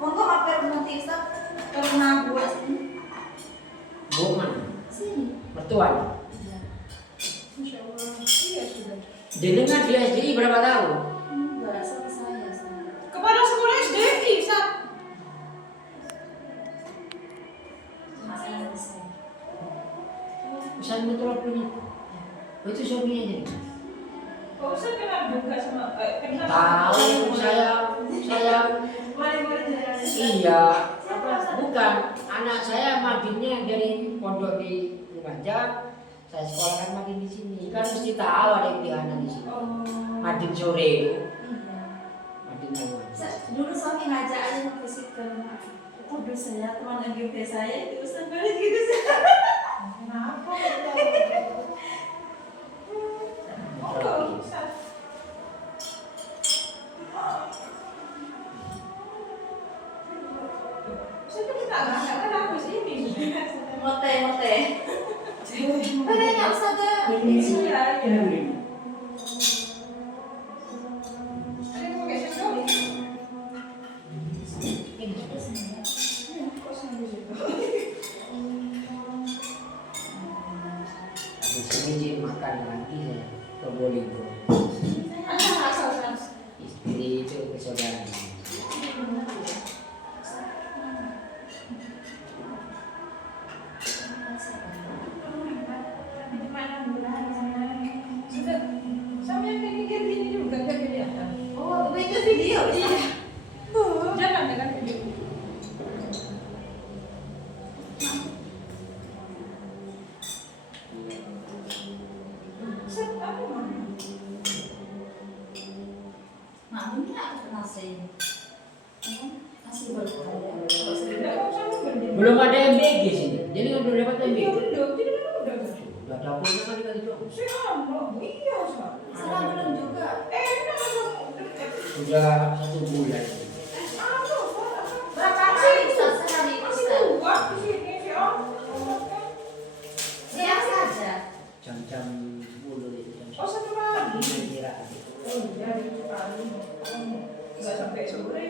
Monggo mampir nanti Ustaz ke rumah gua sini. Gua mana? Sini. Mertuan. Iya. Masya Allah. Iya sudah. Jenengan di SDI berapa tahun? Enggak sama saya. Kepala sekolah SDI, Sat. Masalah saya. Ustaz Mutlak punya. Itu suaminya jadi. Kok Ustaz kenal juga sama kenal? Tahu saya Boleh iya. Bukan anak saya madinnya dari pondok di Lumajang. Saya sekolahkan madin di sini. Kan mesti tahu ada impianan di sini. Madin sore itu. Iya. Madin awal. Dulu suami ngajak aja mau visit ke rumah. Waduh saya teman MGP saya itu Ustaz balik gitu sih. Kenapa? Oh, Ustaz. Saya kita nggak kenapa sih ini. Mote. Padahal Ustaz Iya, iya. Ada yang mau geser dong? Kok sambil situ? Habis ini Cik makan lagi saya ke Bolingo. Ada asal Ustaz. Istri itu ke saudara. Sudah, sama yang kayak gini juga kan kelihatan. Oh, itu video. Iya. Jangan dengan video. Set apa mana? Maknanya aku nasi. Nasi berkaya. Tidak mau sama berdiri. Belum ada MBG sini. Jadi nggak belum dapat MBG. Iya belum, jadi kan udah. Sudah dapurnya kan dikasih dong. Iya, Ustaz. Sekarang belum juga. Enak dong. Sudah 1 bulan. Berapa Hari sih? Ustaz, sehari Masih Ustaz. dua di sini sih, Om. Siang saja. Jam-jam 10 itu jam Oh, 1 pagi. kira. Oh iya, itu pagi. Nggak sampai sore.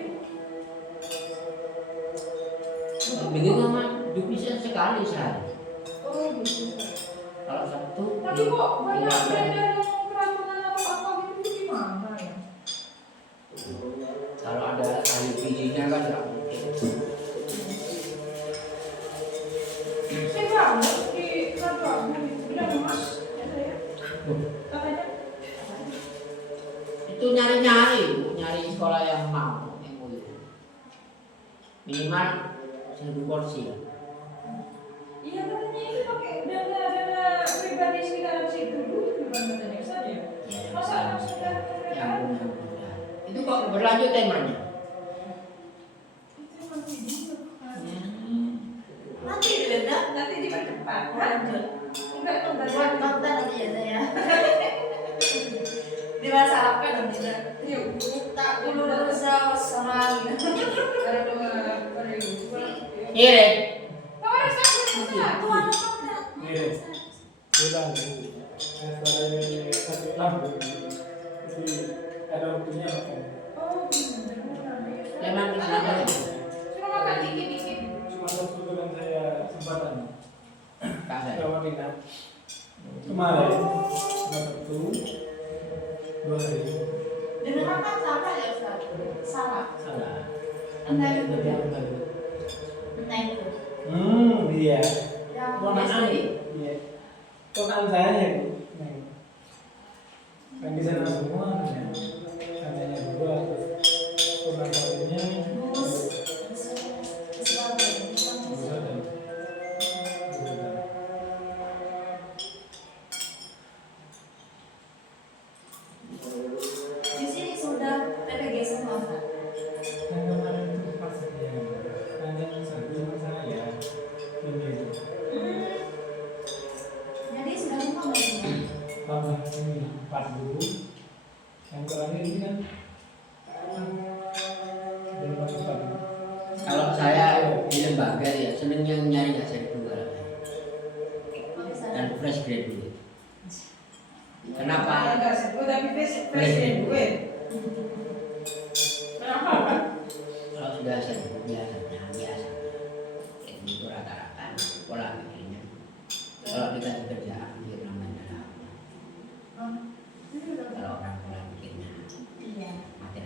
Bikin sama duplisan sekali sehari. Oh gitu. Kalau Sabtu. Tapi kok banyak iya. beredar yang keracunan atau apa gitu gimana ya? Kalau ada kayu bijinya kan nggak mungkin. Saya banget di Ratu Abu itu bilang Mas, ya saya. Katanya. Itu nyari sekolah yang mau, yang mulia. Minimal 1000 porsi. Iya katanya itu pakai dana pribadi sekitaran situ dulu bukan katanya saja. Masa anak sudah Yang itu kok berlanjut temanya? itu masih bisa. Nanti dulu Nanti dipercepat. lanjut. Enggak itu enggak. Buat nonton nanti ya saya. Dimasalahkan nanti dah. Yuk. Tak dulu sama Ada dua. Iya. Oh, ada satu. Tuhan apa? Bilang satu lagu jadi ada waktunya makan. Oh, benar. Memang di sana. Suruh makan dikit-dikit. Cuma satu dengan saya sempatan Kasih. ke Madinah kemarin cuma Sabtu 2 hari. Dengan makan salah ya Ustaz? Salah. Salah. Enggak juga. Nah itu. Iya. Yang Ponakan. SD. Iya. Ponakan saya ya, Bu. Kan di sana semua ya. Katanya 2 terus ponakannya Bus. Selalu. Busa dan Busa. Di sini sudah PPG semua. Ustaz. Yang kemarin itu pas dia ada satu sama saya ini Jadi sudah semua nggak?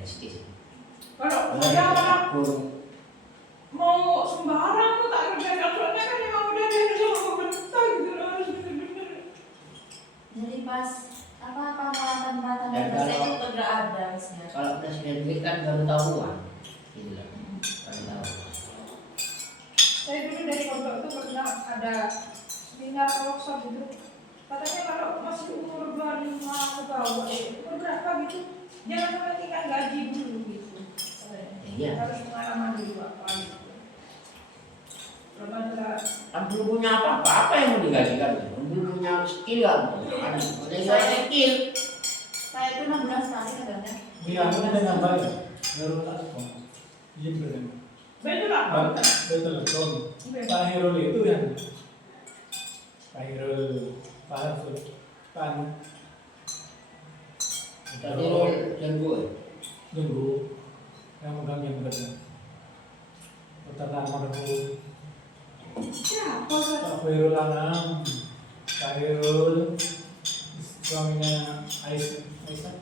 mistis. Kalau Ada saya takut. mau sembarang tuh tak kerjakan, soalnya kan emang udah ada yang sama pemerintah gitu loh, harus bener-bener. Jadi pas pemalaman Dan saya kalau- itu udah ada sih. Kalau presiden duit kan baru tahu uang, gitu loh. Baru tahu. Saya dulu dari pondok tuh pernah ada seminar workshop gitu. Katanya kalau masih umur 25 ke bawah, umur berapa gitu, jangan mementingkan gaji dulu gitu. Iya. Harus pengalaman dulu apa gitu. Belum ada. Kan belum punya apa-apa yang mau digajikan, belum punya skill kan, ada skill. Saya itu 6 bulan sekali kadang-kadang. Iya, aku udah nambah ya. Baru tak sekolah. Iya betul. Betul lah. Betul betul. Pak Herul itu yang Pak Herul, Pak Herul, Pak Tadi lo jago ya? Jenggu yang megang yang kerja. Peternak Marhum. Siapa sih? Pak Herul Anam, Pak Herul, suaminya Aisyah.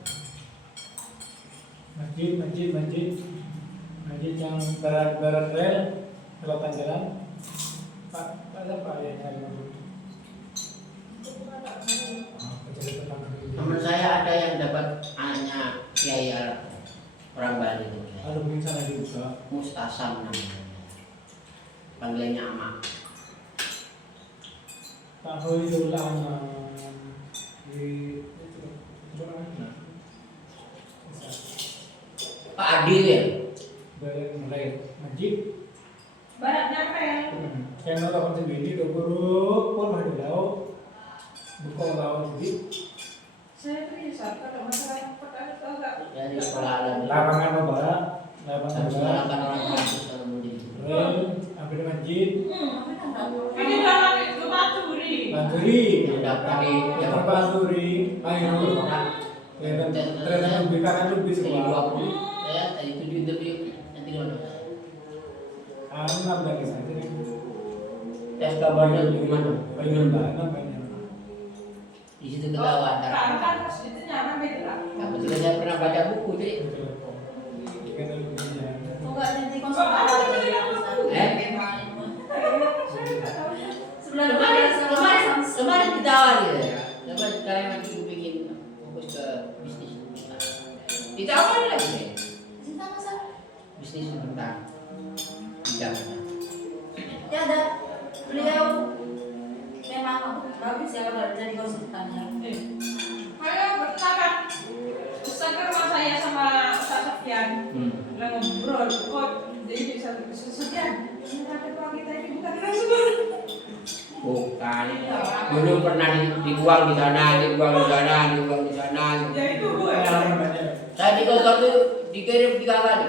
Masjid yang barat rel, selatan jalan. Pak siapa yang cari Marhum? Teman saya ada yang dapat anaknya Kiai Arab, orang Bali itu. Ada mungkin sana juga. Mustasam namanya. Panggilannya Amak. Pak Herul Anam di itu mana? Pak Adil ya? Barat rel, masjid. Baratnya rel. Yang nonton sendiri udah buruk pun masih tahu bukan lawan jadi Saya tuh bisa kalau masalah pertanyaan tahu nggak? Dari sekolah alam. lapangan apa lapangan Harus apa melakukan orang kampus kalau mau jadi. rel hampir masjid Ini jalan itu Maturi. Banturi Yang daftar di yang Banturi Airul ternyata lebih kan lebih Jadi semua 20 ya, tadi 7 interview nanti di mana? enam lagi saja Tes kabarnya gimana? banyak banget banyak Di situ ketahuan Karena kan. kan itu nyaman gitu lah. Kebetulan saya pernah baca buku jadi. kita lebihnya Enggak nanti konsultasi. Sebulan Kemarin ditawari ya. Kemarin kalian masih bikin fokus ke bisnis. Ditawari lagi ya. Cinta masa? Bisnis sebentar. Bidang. Ya ada beliau memang bagus ya kalau jadi konsultannya. Saya pernah kan besar ke rumah saya sama Ustaz Sofian. Udah ngobrol, kok jadi bisa Sofian. Ternyata doa kita ini bukan Rasul. Bukan. Dulu pernah dibuang di sana, dibuang di sana, dibuang di sana. Ya itu gue. banyak Saya di kantor tuh dikirim 3 kali.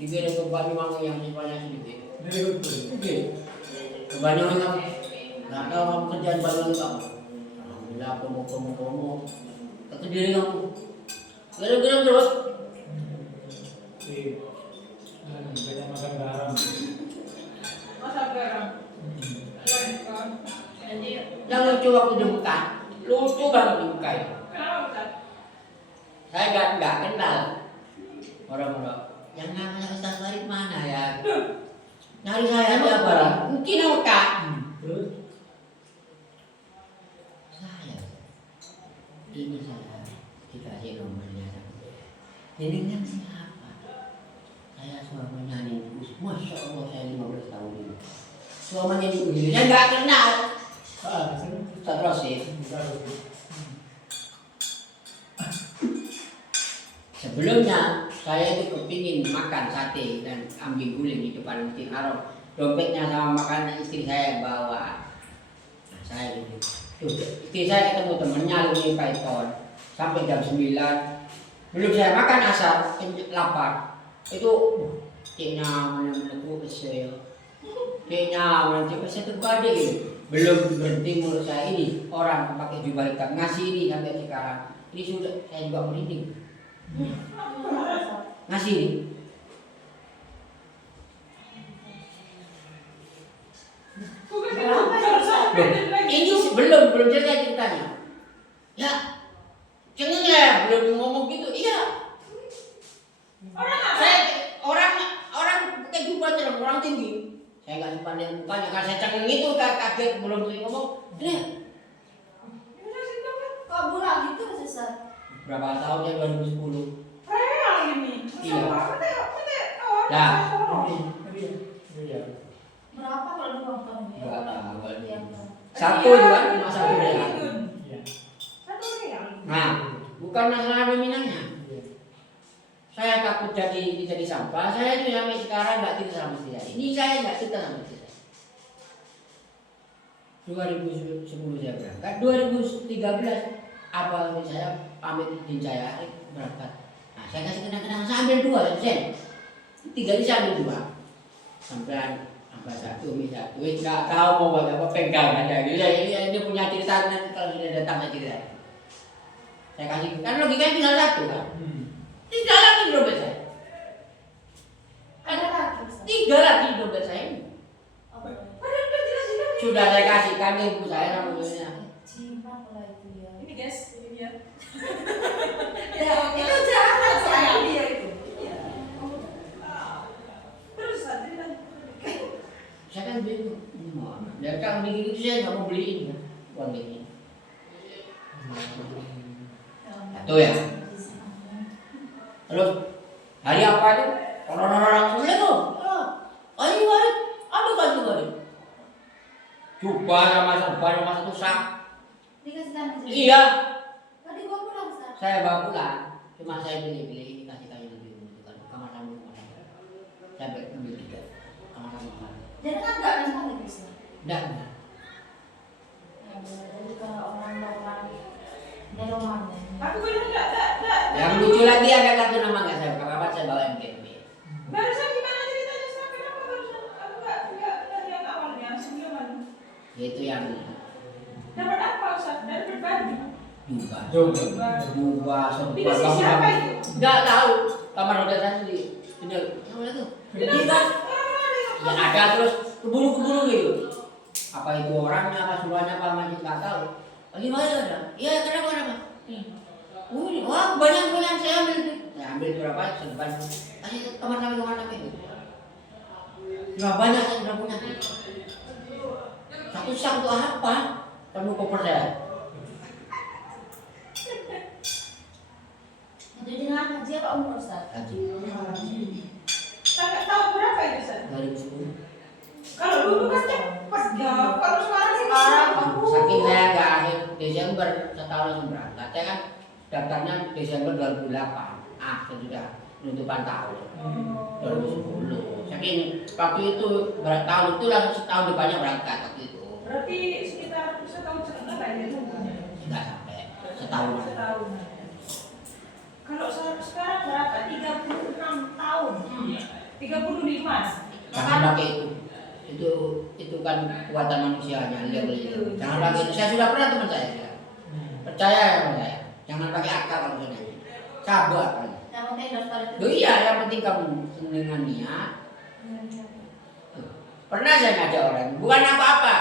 Dikirim ke Banyuwangi yang sifatnya sedikit. dari itu Ke Banyuwangi kamu. Nggak tahu kamu kerjaan Banyuwangi kamu. Alhamdulillah promo. Ke Kediri kamu. Kirim terus. di banyak makan garam Masa garam. Lanjutkan. Jadi Yang lucu waktu dibuka, lucu banget dibuka ya. Kenapa Ustaz? Saya nggak kenal orang-orang. Yang namanya Ustaz Farid mana ya? Nyari saya dia apa? Mungkin otak. terus Saya ini saya dikasih nomornya. Ini kan siapa? Saya suaminya nih, Masya Allah saya 15 tahun ini. Suaminya ini, saya nggak kenal. sini Ustaz Rosid. Sebelumnya saya itu kepingin makan sate dan kambing guling di depan Masjid Haram. Dompetnya sama makanan istri saya bawa. Nah, saya gitu. Tuh, istri saya ketemu temennya alumni Python sampai jam 9. Belum saya makan asar, lapar. Itu kayaknya menurutku kesel. Kayaknya menurutku kesel itu gede gitu. Belum berhenti menurut saya ini orang pakai jubah hitam ngasih ini sampai sekarang. Ini sudah saya juga merinding. Ngasih ini. Bukan kalau sampai dan lagi. Ini belum selesai ceritanya. Ya, cengennya belum ngomong gitu. Iya. Orang apa? Saya orang pakai jubah terus orang tinggi. Saya nggak sempat lihat mukanya karena saya cengeng itu kaget belum tuh ngomong. Ini Kabur lagi tuh Ustaz. berapa tahun ya 2010. Real ini. Iya. Nah. Iya. Berapa kalau 2 tahun ya? Nggak tahu. Iya. Satu itu kan cuma satu real. Iya. Satu real. Nah, bukan masalah nominalnya. Iya. Saya takut jadi sampah. Saya itu sampai sekarang nggak cerita sama istri saya. Ini saya nggak cerita sama istri saya. 2010 saya berangkat. 2013 abang saya pamit izin saya berangkat. Nah, saya kasih kenang-kenangan. Saya ambil 2 sen. 3 ini saya ambil 2. Sampai apa satu, umi satu. Nggak tahu mau buat apa pegang aja. Dia punya cerita nanti kalau sudah datang saya cerita. Saya kasih kan logikanya tinggal 1 kan. Tiga lagi dompet saya. Ada lagi Ustaz. 3 lagi dompet saya ini. Oh, Sudah saya kasihkan ke ibu saya sama ibunya. Simpan lah itu ya. Ini guys, ini dia. Ya, itu jahat saya dia itu. Iya. Terus tadi kan. Saya kan bingung. Dan kalau begitu saya nggak mau beliin kan uang ini. Satu ya. Terus hari apa itu? Orang-orang sebelah tuh. Oh ini warit. Aduh kasih warit. Coba sama satu sak. Dikasih tahu. Iya. Tadi gua pulang Ustaz. Saya bawa pulang. Cuma saya pilih-pilih ini kasih kayu nanti untuk kamar tamu. Saya ambil 3 kamar tamu. Jadi kan enggak nempel itu Ustaz. Enggak. Jadi kalau orang normal dari rumahnya. Aku benar enggak. Yang lucu lagi ada kartu nama nggak saya. Kapan saya bawa MGB. Barusan gimana ceritanya Ustaz? Kenapa barusan? Aku enggak yang awalnya sebelum Itu yang dapat apa Ustaz? Dapat baju. dua Dikasih siapa itu? Nggak tahu. Kamar hotel saya di ini. Apa itu? Ini kan ya ada terus keburu gitu. Apa itu orangnya apa suruhannya apa masih nggak tahu. Gimana ada? Iya kenapa? Wah banyak saya ambil. Saya ambil berapa? Seban. Kasih kamar kami itu. Berapa banyak saya sudah punya. Satu sak untuk apa? Kamu koper saya. Itu dengan haji apa umur Ustaz? Haji. Enggak tahu berapa itu Ustaz? 2010. Kalau dulu kan cepet ya. Kalau sekarang Saking saya nggak akhir Desember setahun langsung berangkat. Saya kan daftarnya Desember 2008. Saya sudah penutupan tahun 2010. Saking waktu itu tahun itu langsung setahun depannya berangkat waktu itu. berarti sekitar setahun setengah lah ya. Nggak sampai setahun. Setahun. Kalau sekarang berapa? 36 tahun. 35. Jangan pakai itu kan kekuatan manusianya lihat itu. Jangan pakai itu. Saya sudah pernah teman saya. Percaya sama saya. Jangan pakai akal kalau sudah. Sabar kan. Yang penting daftar itu. Loh iya, yang penting kamu dengan niat. Pernah saya ngajak orang, bukan apa-apa,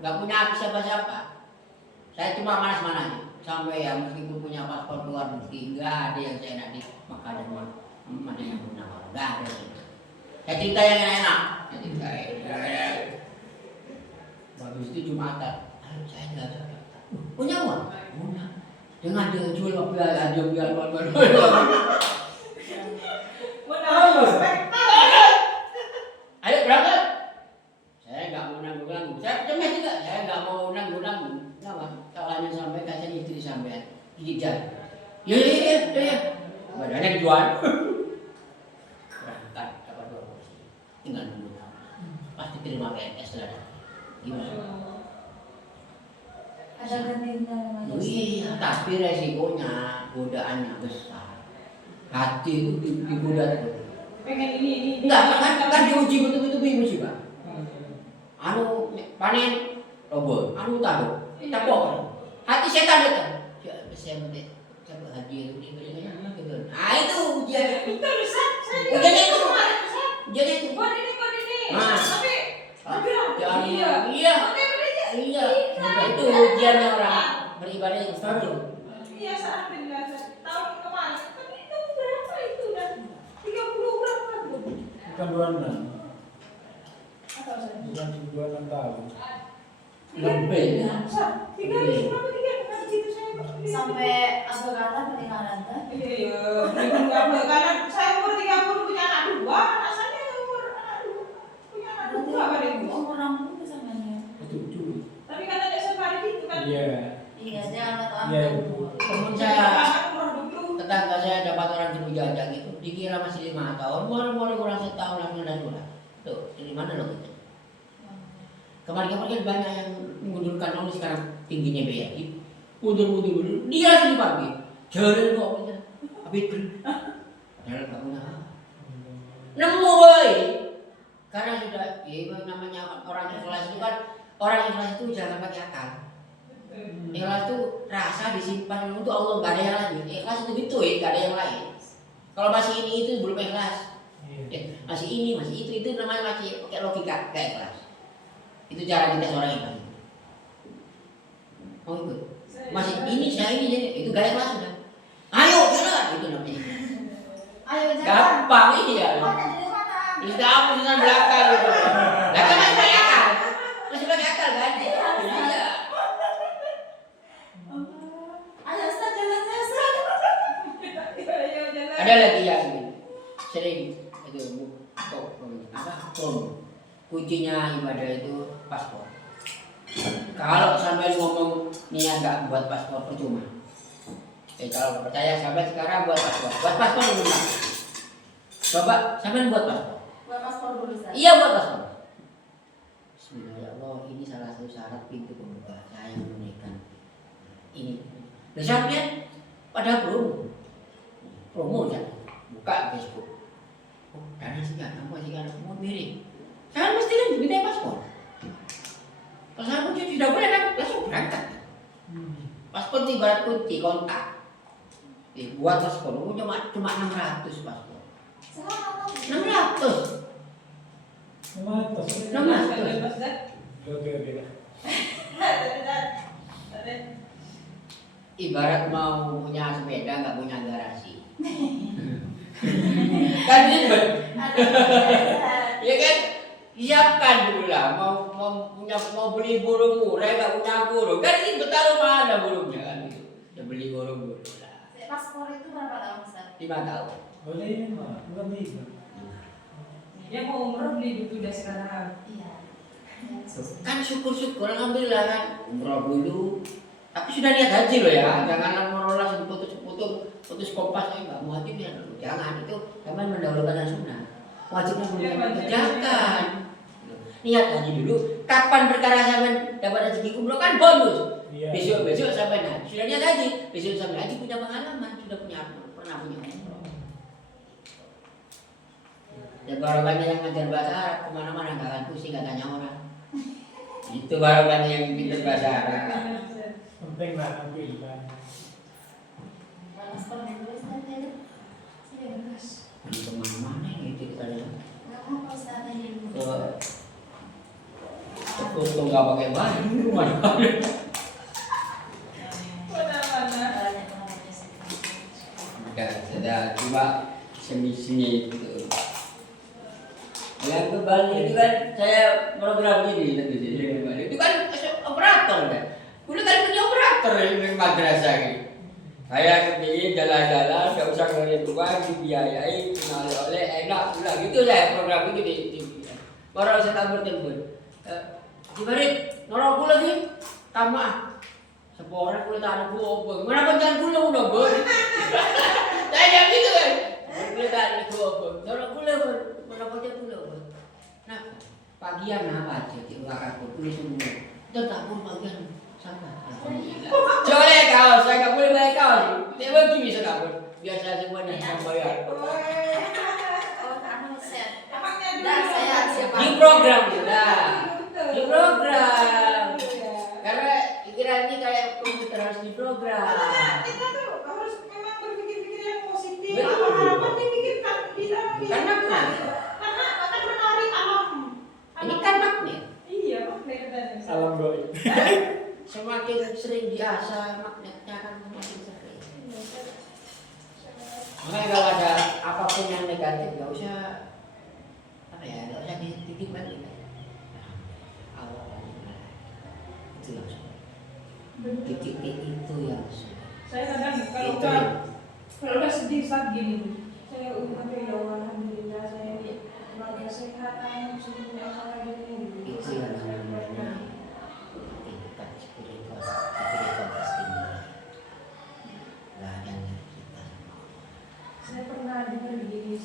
nggak punya siapa-siapa. Saya cuma malas-malasin. Sampai ya meskipun punya paspor luar negeri, nggak ada yang saya enak di Makkah dan Madinah Munawwarah. Nggak ada. Saya cerita yang enak. Habis itu Jumatan. Saya nggak ada. Punya uang? Punya. Dengan dia jual mobil, dia jual mobil. Ayo berangkat. Saya nggak mau nanggung-nanggung. Saya cemas juga. Saya nggak mau nanggung-nanggung. Kenapa? Kalau hanya sampai kacanya istri sampai dijar. Ya. Badannya dijual. Berangkat dapat 2 kursi. Tinggal nunggu. Pasti terima PNS lah. Gimana? Ada gantinya. Iya, tapi resikonya godaannya besar. Hati itu digoda terus. Pengen ini. Enggak, kan diuji betul-betul diuji, Pak. Anu panen robo, anu tahu. Tapok. Hati setan itu. Ya, saya mesti coba hadir ini bagaimana gitu. Nah, itu ujian. Betul Ustaz. Ujian itu. Ujian itu. Buat ini. Nah. Tapi Iya. Iya. Itu ujiannya orang beribadah yang setuju. Iya, alhamdulillah. Tahun kemarin kan itu berapa itu udah Bukan 26. Atau saya? Bukan 26 tahun. Lebih. Tiga ribu berapa tiga? Kan gitu saya. Sampai agak kanan peninggalan kan? Iya, berapa? Karena saya umur 30 punya anak dua, anak saya umur anak dua punya anak dua pada itu. Umur 60 samanya. Betul. Tapi katanya safari gitu kan. Iya. Iya, dia anak Iya. Temen Saya saya, umur 20. tetangga saya dapat orang Jogja gitu, dikira masih 5 tahun, baru kurang setahun langsung udah lulus. Tuh, dari mana lo gitu? Kemarin-kemarin kan banyak yang mengundurkan diri sekarang tingginya BRI. Mundur. Dia sendiri pagi. Jalan kok gitu. Habis beri. Padahal nggak punya. Nemu boy. Karena sudah, ya namanya orang ikhlas itu kan, orang ikhlas itu jangan pakai akal. Ikhlas itu rasa disimpan untuk Allah, nggak ada yang lain. Ikhlas itu gitu ya, nggak ada yang lain. Kalau masih ini itu belum ikhlas. Masih ini, masih itu namanya masih pakai logika, kayak ikhlas. Itu cara kita seorang ikhlas. Oh ikut. Masih ini saya ini jadi itu gaya kelas sudah. Ayo jalan itu namanya. Ayo jalan. Gampang iya. Oh, dari mana? Di kamu di belakang gitu. Lah kan masih pakai akal. Masih pakai akal kan? Iya. Ayo Ustaz, jalan saya Ustaz. Ayo jalan. Ada lagi yang sering itu apa? Kuncinya ibadah itu paspor. Kalau sampai ngomong niat nggak buat paspor percuma. Kalau percaya sampai sekarang buat paspor dulu. Coba sampai buat paspor. Buat paspor dulu Ustaz. Iya buat paspor. Bismillah ya Allah, ini salah satu syarat pintu pembuka saya menunaikan ini. Dan sampai pada promo ya, buka Facebook. Oh, dana sih nggak kamu sih kan mau mirip. Saya mesti kan diminta paspor. Kalau saya pun tidak boleh kan langsung berangkat. Paspor itu ibarat kunci kontak. Buat paspor cuma 600 paspor. Sekarang 600. 600. Oke. Ibarat mau punya sepeda nggak punya garasi. Kan ribet. Ya kan? Siapkan dulu lah, mau beli burung murah nggak punya burung, kan ini bertaruh mana burungnya kan gitu. Ya beli burung dulu lah. paspor itu berapa tahun Ustaz? 5 tahun. Boleh mah, bukan 5. Ya mau umroh beli dulu dah sekarang. Iya. Kan syukur-syukur alhamdulillah kan umroh dulu. Tapi sudah niat haji loh ya, jangan umroh langsung putus kompas nggak mau haji biar dulu. Jangan, itu kalian mendahulukan sunnah. Wajibnya belum kerjakan. Niat haji dulu. Kapan perkara sampai dapat rezeki umroh kan bonus. Iya. Besok sampai nah sudah niat haji, besok sampai haji punya pengalaman, sudah pernah punya umroh. Dan barokahnya yang ngajar bahasa Arab kemana-mana nggak akan pusing nggak tanya orang. Itu barokahnya yang pintar bahasa Arab. Penting lah ambil kan. Paspor dulu Ustaz ya. Saya bebas. Di kemana-mana gitu kita lihat. Enggak mau Ustaz aja dulu. Foto nggak pakai baju mana-mana. Mana-mana. Banyak namanya sih. Sudah coba seni-seni gitu. Yang ke Bali itu kan saya program ini nanti di Bali itu kan operator kan. Udah kan punya operator di madrasah gitu. Saya kepingin jalan-jalan, gak usah ngeluarin uang, dibiayai, kenal oleh enak, udah gitu saya program itu di baru saya tambah telepon. Dibarit, nolong lagi, tamah. Seborang kulit anak gua obeng, mana panjang kulit udah obeng. Saya jam gitu kan, kulit anak gua obeng, nolong kulit mana panjang kulit obeng. Nah, pagian apa aja di luar aku tulis semua, tetap pun pagian sama. Coba kau, saya nggak boleh bayar kau. Dia bagi bisa kabur. Biasa semuanya yang bayar. Oh, anu set. Emangnya dulu. Dan saya siapa? Di program sudah. Di program. Iya. Karena pikiran ini kayak komputer harus diprogram. Makanya kita tuh harus memang berpikir-pikir yang positif. Betul. Apa-apa dipikirkan di dalam diri. Kan magnet. Karena akan menarik alam. Ini kan magnet. Iya, magnet dan Salam goib. Semakin sering diasah magnetnya akan semakin sering. Makanya kalau ada apapun yang negatif nggak usah apa ya, nggak usah dititip lagi kan. Awal itu langsung. Titik itu yang Saya kadang kalau itu yang udah sedih saat gini, saya udah ya alhamdulillah saya di keluarga sehat, semuanya alhamdulillah. itu yang namanya tingkat spiritualitas tinggi. Nggak ada yang kita. Saya pernah dengar begini,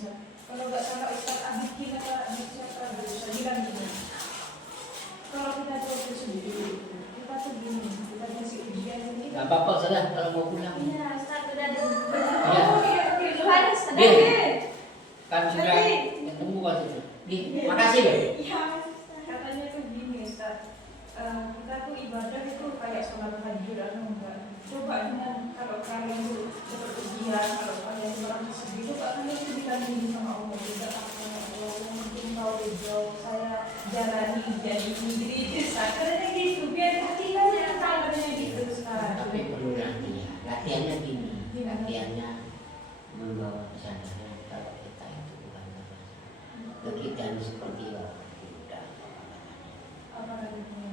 kalau nggak salah Ustaz Abikin atau siapa bisa bilang gini, kalau kita coba sendiri, kita tuh gini, kita kasih ujian ini. Nggak apa-apa sudah kalau mau pulang. Iya, Ustaz udah ada. Iya. Oke, Tuhan sedang. Iya. Kan sudah ketemu waktu itu. Makasih loh. Iya, katanya tuh gini Ustaz, kita tuh ibadah itu kayak sholat tahajud atau enggak. Coba dengan kalau kalian tuh dapat ujian, kalau kalian merasa sedih, coba kalian tuh ditandingin sama Allah. Tidak apa Allah mungkin kau ridho, saya jalani jadi ini Ustaz. Katanya gitu, biar hati kalian katanya gitu Ustaz. Tapi perlu latihan. Latihannya gini. Latihannya membawa kesadaran kalau kita itu bukan manusia. Kegiatan seperti udah Apa katanya.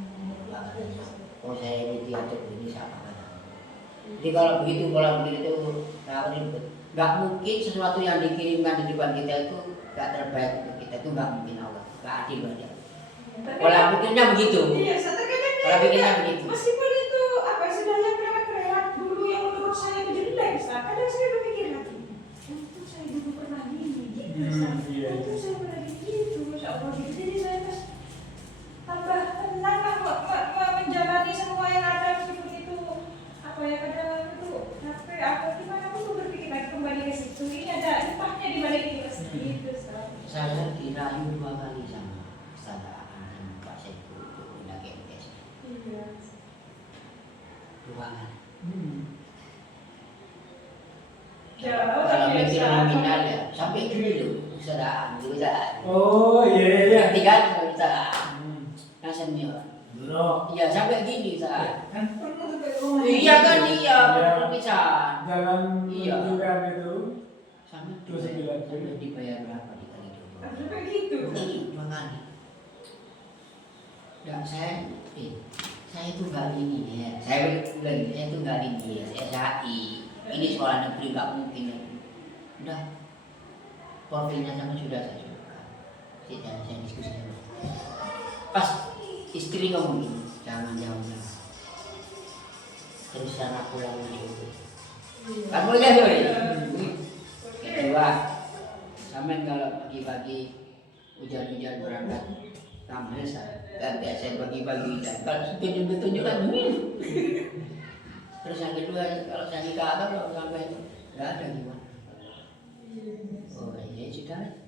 Oh saya ini diatur ini sama kan. Jadi kalau begitu tahu nih, nggak mungkin sesuatu yang dikirimkan di depan kita itu nggak terbaik untuk kita, itu nggak mungkin Allah, nggak adil aja. Pola pikirnya begitu. Iya, saya kadang Pola pikirnya begitu. meskipun itu apa istilahnya kelewat dulu yang menurut saya itu jelek, Ustaz. Kadang saya berpikir lagi, itu saya dulu pernah gini, gitu, Ustaz. Iya. Itu saya pernah gitu, Masya Allah gitu. Jadi saya terus tambah tenang lah menjalani semua yang ada meskipun itu apa ya kadang itu capek apa gimana aku tuh berpikir lagi kembali ke situ. Ini ada hikmahnya di balik itu, gitu, Ustaz. Saya dirayu 2 kali sama Ustaz Aan Pak Seku untuk pindah ke MTS. Iya. 2 kali. Jauh Kalau tapi mikir Ustaz. nominal ya sampai dulu Ustaz Aan Ustaz. Oh iya. Ketiga Ustaz yang senior. Bro. Iya sampai gini Ustaz. Kan pernah sampai rumah. Iya kan iya Iya. perpisahan. Jalan Iya. juga gitu. Sama Terus bilang, dibayar berapa dikali 2? Sampai gitu. Ini 2 kali. Dan saya itu nggak ini ya. Saya bilang saya itu nggak ini ya. SHI. Ini sekolah negeri nggak mungkin. Udah. Profilnya sama sudah saya suruhkan. Saya diskusi sama. Pas istri ngomong gini, jangan jauh-jauh. Terus sana pulang dulu. Kan boleh doi. Kedua, sampean kalau pagi-pagi hujan-hujan berangkat tampil dan biasa pagi-pagi dan kalau tunjuk-tunjukkan ini. Terus yang kedua, kalau saya nikah apa kalau sampai nggak ada gimana? Oh ya sudah.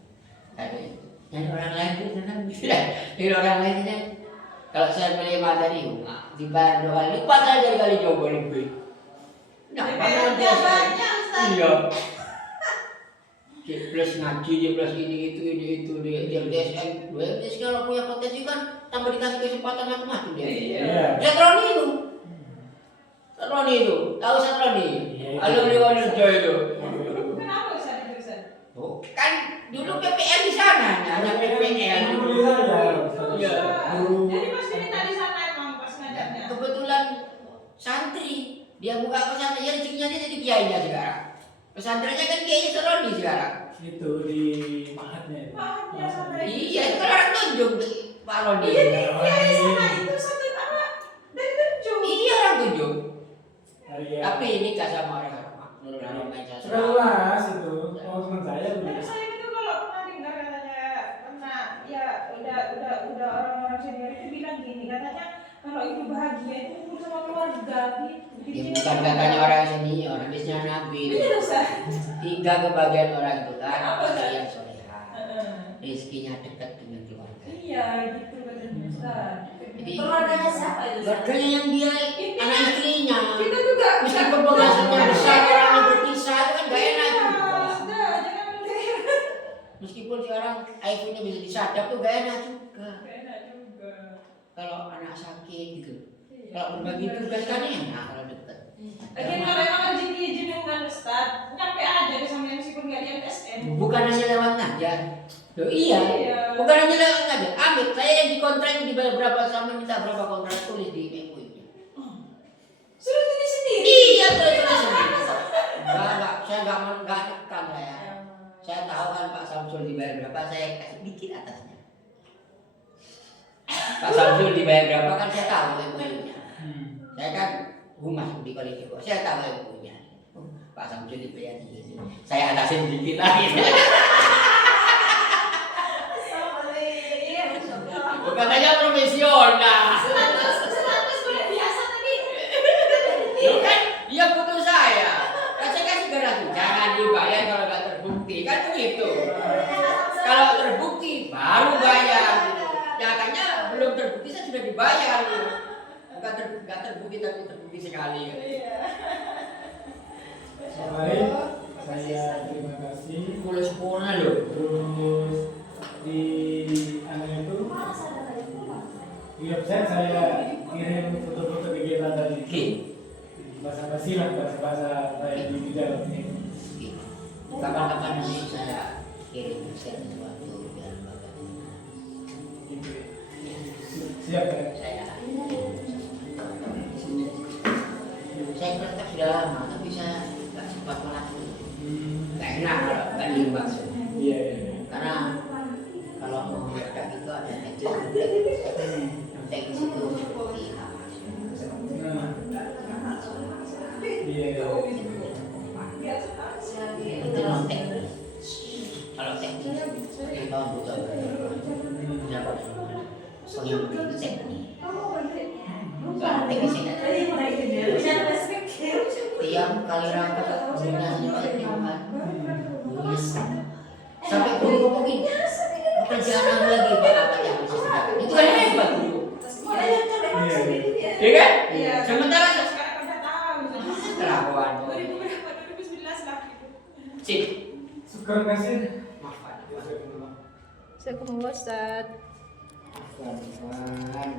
Ada yang orang lain itu senang dari orang lainnya. Kalau saya beli materi, dibayar 2 kali lipat saja kali coba lebih. Nah, mana dia banyak, Ustaz. Iya. Plus ngaji, plus ini itu dia DSM. DSM kalau punya potensi kan tambah dikasih kesempatan macam-macam dia. Iya. Satroni itu. Satroni itu, tahu Satroni? Alumni Wanerjo itu. Kenapa Ustaz itu Ustaz? Oh, kan dulu PPL di sana, hanya PPL. Dulu di sana. Iya. Jadi Mas cerita di sana emang pas ngajarnya. Kebetulan santri, dia buka pesantren, ya rezekinya dia jadi kiainya sekarang. Pesantrennya kan kiai Satroni sekarang. Itu di mahatnya itu. Mahatnya sampai. Iya, itu kan orang tunjuk Pak Roni. Iya di sana itu satu apa? Dari Tunjung. Iya orang tunjuk. Iya. Tapi ini gak sama orang Nurul Alim Pancasila. Sekelas itu. Oh teman saya Tapi dulu. saya itu kalau pernah dengar katanya pernah ya udah orang-orang senior itu bilang gini katanya kalau itu bahagia itu kumpul sama keluarga gitu. Ya bukan katanya orang senior, habisnya Nabi. Iya Ustaz. 3 kebahagiaan orang itu kan, Apa, Ustaz? yang soleha, rezekinya dekat dengan keluarga. Iya gitu katanya Ustaz. Jadi Keluarganya siapa itu? Ustaz? keluarganya yang dia anak istrinya. Kita juga Meskipun penghasilannya besar, orangnya berpisah itu kan gak enak juga. Sudah, jangan melihat. Meskipun sekarang iPhone-nya bisa disadap tuh gak enak juga. Enak juga. Kalau anak sakit gitu, kalau berbagi tugas kan enak kalau deket. Lagian kalau emang rezeki jenengan Ustaz, nyampe aja deh sama meskipun nggak di MSN. Bukan hanya lewat ngajar, Loh iya. Iya. Bukan hanya ngambil, ambil. Saya yang dikontrak dibayar berapa sama minta berapa kontrak tulis di MOU-nya. Suruh tulis sendiri. Iya, tulis sendiri. Enggak, saya enggak nekan saya. Saya tahu kan Pak Samsul dibayar berapa, saya kasih dikit atasnya. Pak Samsul dibayar berapa kan saya tahu MOU-nya. Saya kan humas di Kali Joko, saya tahu MOU-nya. Pak Samsul dibayar segini, saya atasin dikit lagi. Katanya profesional. Seratus boleh biasa tadi. Lu kan dia butuh saya. Kan saya kasih garansi jangan dibayar kalau nggak terbukti kan begitu. Kalau terbukti baru bayar. Nyatanya belum terbukti saya sudah dibayar. Bukan nggak terbukti tapi terbukti sekali. Baik, saya terima kasih. Mulai sempurna loh. Terus di itu di website saya kirim foto-foto kegiatan tadi. Oke. Bahasa-bahasa lah, bahasa-bahasa kayak di bidang ini. Kapan-kapan nanti saya kirim share sesuatu biar lembaga. Siap ya? Saya kontak sudah lama tapi saya nggak sempat melakukan. Nggak enak kalau nggak diimbas. Iya, iya. Karena kalau mau meledak itu ada teknis itu seperti apa? Nah, iya, iya. Itu non teknis. Kalau teknis itu tahun butuh berapa? Soalnya itu teknis. Kalau teknisnya tiap kali rapat koordinasi pertemuan nulis sampai guru ngomongin pekerjaan apa lagi Pak apa yang bisa dilakukan itu kan hebat guru. Iya kan? Iya. Sementara Sekarang udah tahu. kelakuan. 2000 berapa? 2019 lah gitu. Sip. Syukur kasih. Maaf. Saya ke Ustaz. Maaf.